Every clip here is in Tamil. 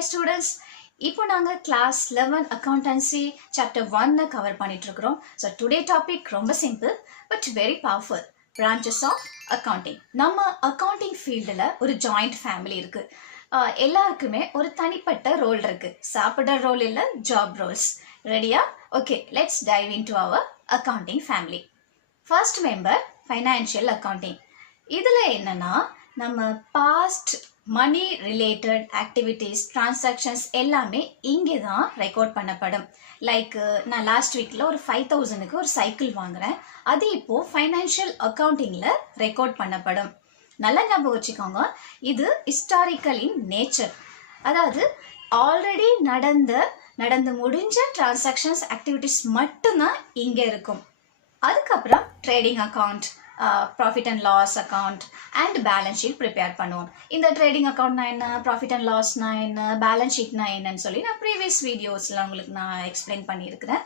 Hi students. இப்போ நாங்க class 11 accountancy chapter 1 cover பண்ணிட்டு இருக்கோம். So today topic ரொம்ப simple but very powerful. Branches of accounting. நம்ம accounting fieldல ஒரு joint family இருக்கு. எல்லாருக்குமே ஒரு தனிப்பட்ட ரோல் இருக்கு. சாப்பிடுற ரோல் இல்ல, job roles. ரெடியா? Okay, let's dive into our accounting family. First member financial accounting. இதுல என்னன்னா நம்ம past money related activities transactions எல்லாமே இங்கே தான் ரெக்கார்ட் பண்ணப்படும். லைக் நான் லாஸ்ட் வீக்ல ஒரு 5000க்கு ஒரு சைக்கிள் வாங்குறேன், அது இப்போ ஃபைனான்ஷியல் அக்கவுண்டிங்ல ரெக்கார்ட் பண்ணப்படும். நல்லா ஞாபகம் வச்சுக்கோங்க, இது ஹிஸ்டாரிக்கல் இன் நேச்சர். அதாவது ஆல்ரெடி நடந்து முடிஞ்ச டிரான்சாக்ஷன்ஸ் ஆக்டிவிட்டிஸ் மட்டும்தான் இங்கே இருக்கும். அதுக்கப்புறம் trading account, profit and loss account and balance sheet prepare பண்ணுவோம். இந்த ட்ரேடிங் அக்கவுண்ட்னா என்ன, ப்ராஃபிட் அண்ட் லாஸ்னா என்ன, பேலன்ஸ் ஷீட்னா என்னன்னு சொல்லி நான் ப்ரீவியஸ் வீடியோஸில் உங்களுக்கு நான் எக்ஸ்பிளைன் பண்ணியிருக்கிறேன்.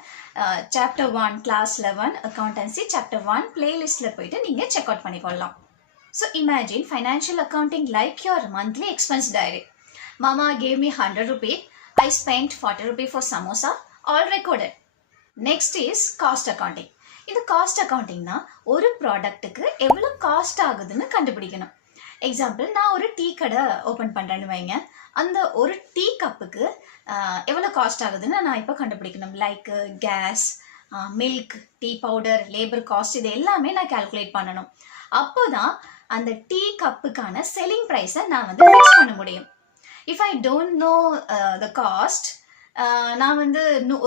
சாப்டர் 1 கிளாஸ் 11 அக்கௌண்டன்சி சாப்டர் 1 பிளேலிஸ்ட்டில் போயிட்டு நீங்கள் செக் அவுட் பண்ணிக்கொள்ளலாம். So imagine financial accounting like your monthly expense diary. Mama gave me 100 rupee. I spent 40 rupee for samosa. All recorded. Next is cost accounting. இந்த காஸ்ட் அக்கௌண்டிங்னா ஒரு ப்ராடக்ட்டுக்கு எவ்வளோ காஸ்ட் ஆகுதுன்னு கண்டுபிடிக்கணும். எக்ஸாம்பிள், நான் ஒரு டீ கடை ஓப்பன் பண்ணுறேன்னு வைங்க, அந்த ஒரு டீ கப்புக்கு எவ்வளோ காஸ்ட் ஆகுதுன்னு நான் இப்போ கண்டுபிடிக்கணும். Like gas, milk, tea powder, labour cost, இது எல்லாமே நான் கால்குலேட் பண்ணணும். அப்போ தான் அந்த டீ கப்புக்கான செல்லிங் ப்ரைஸை நான் ஃபிக்ஸ் பண்ண முடியும். If I don't know the cost, நான்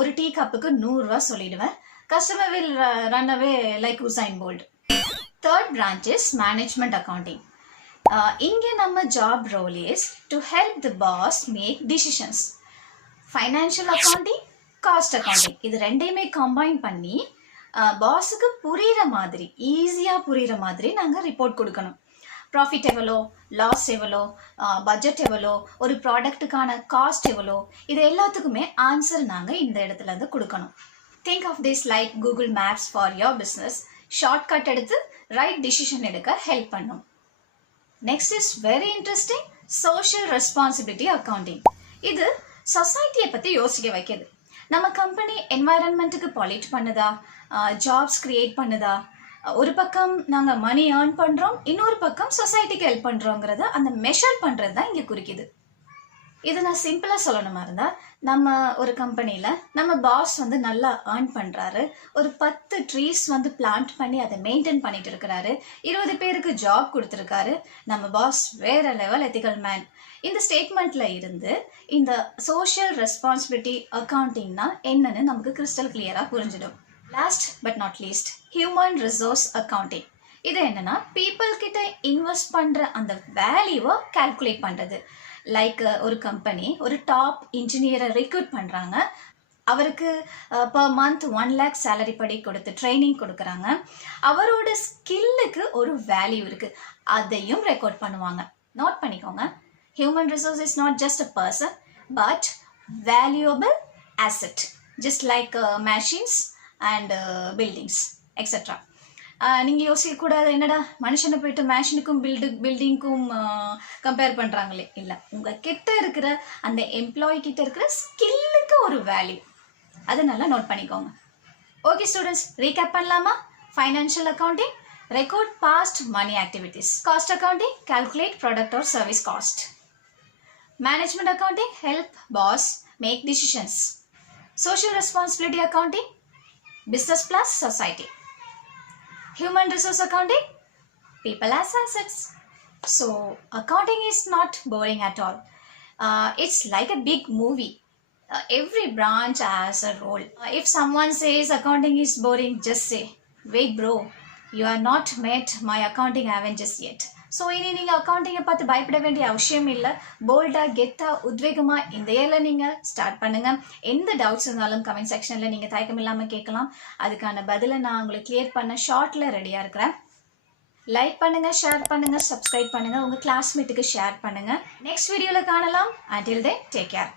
ஒரு டீ கப்புக்கு 100 ரூபா சொல்லிடுவேன். Customer will run away like Usain Bolt. Third branch is management accounting. இங்கே நம்ம job role is to help the boss make decisions. Financial accounting, cost accounting, இது ரெண்டையுமே கம்பைன் பண்ணி பாஸுக்கு புரிகிற மாதிரி, ஈஸியாக புரிகிற மாதிரி நாங்கள் ரிப்போர்ட் கொடுக்கணும். ப்ராஃபிட் எவ்வளோ, லாஸ் எவ்வளோ, பட்ஜெட் எவ்வளோ, ஒரு ப்ராடக்ட்டுக்கான காஸ்ட் எவ்வளோ, இது எல்லாத்துக்குமே ஆன்சர் நாங்கள் இந்த இடத்துல இருந்து கொடுக்கணும். Think of this like Google Maps for your business. Shortcut எடுத்து right decision எடுக்க help பண்ணும். Next is very interesting, social responsibility accounting. இது சொசைட்டியை பற்றி யோசிக்க வைக்கிது. நம்ம கம்பெனி என்வாயரன்மெண்ட்டுக்கு பொல்யூட் பண்ணுதா, ஜாப்ஸ் கிரியேட் பண்ணுதா, ஒரு பக்கம் நாங்கள் மணி ஏர்ன் பண்ணுறோம், இன்னொரு பக்கம் சொசைட்டிக்கு ஹெல்ப் பண்ணுறோங்கிறத அந்த மெஷர் பண்ணுறது தான் இங்கே குறிக்குது. இது நான் சிம்பிளாக சொல்லணுமா இருந்தால், நம்ம ஒரு கம்பெனியில் நம்ம பாஸ் நல்லா ஏர்ன் பண்ணுறாரு, ஒரு 10 ட்ரீஸ் பிளான்ட் பண்ணி அதை மெயின்டைன் பண்ணிட்டு இருக்கிறாரு, 20 பேருக்கு ஜாப் கொடுத்துருக்காரு, நம்ம பாஸ் வேற லெவல் எத்திக்கல் மேன். இந்த ஸ்டேட்மெண்ட்டில் இருந்து இந்த சோஷியல் ரெஸ்பான்சிபிலிட்டி அக்கௌண்டிங்னா என்னன்னு நமக்கு கிறிஸ்டல் கிளியராக புரிஞ்சிடும். Last but not least, human resource accounting. இது என்னன்னா பீப்புள் கிட்ட இன்வெஸ்ட் பண்ணுற அந்த வேல்யூவை கால்குலேட் பண்ணுறது. லைக் ஒரு கம்பெனி ஒரு டாப் இன்ஜினியரை ரெக்ரூட் பண்ணுறாங்க, அவருக்கு பர் மந்த் 1 lakh சேலரி படி கொடுத்து ட்ரைனிங் கொடுக்குறாங்க. அவரோட ஸ்கில்லுக்கு ஒரு வேல்யூ இருக்குது, அதையும் ரெக்கார்ட் பண்ணுவாங்க. நோட் பண்ணிக்கோங்க, human resource is not just a person but valuable asset, just like machines and buildings etc. நீங்கள் யோசிக்கக்கூடாது, என்னடா மனுஷனை போயிட்டு மேஷினுக்கும் பில்டிங்க்கும் கம்பேர் பண்ணுறாங்களே. இல்லை, உங்கள் கிட்ட இருக்கிற அந்த எம்ப்ளாயி கிட்ட இருக்கிற ஸ்கில்லுக்கு ஒரு வேல்யூ, அதை நல்லா நோட் பண்ணிக்கோங்க. ஓகே ஸ்டூடெண்ட்ஸ், ரீகேப் பண்ணலாமா? Financial accounting, record past money activities. Cost accounting, calculate product or service cost. Management accounting, help boss make decisions. Social responsibility accounting, business plus society. Human resource accounting, people as assets. So accounting is not boring at all. It's like a big movie. Every branch has a role. If someone says accounting is boring, just say, wait bro, you are not met my accounting Avengers yet. So இனி நீங்கள் அக்கௌண்டிங்கை பார்த்து பயப்பட வேண்டிய அவசியம் இல்லை. போல்டாக, கெத்தாக, உத்வேகமாக இந்த இயரில் நீங்கள் ஸ்டார்ட் பண்ணுங்கள். எந்த டவுட்ஸ் இருந்தாலும் கமெண்ட் செக்ஷனில் நீங்கள் தயக்கம் இல்லாமல் கேட்கலாம். அதுக்கான பதிலை நான் உங்களுக்கு கிளியர் பண்ண ஷார்ட்டில் ரெடியாக இருக்கிறேன். லைக் பண்ணுங்கள், ஷேர் பண்ணுங்கள், சப்ஸ்கிரைப் பண்ணுங்கள், உங்கள் கிளாஸ்மேட்டுக்கு ஷேர் பண்ணுங்கள். நெக்ஸ்ட் வீடியோவில் காணலாம். Until then, take care.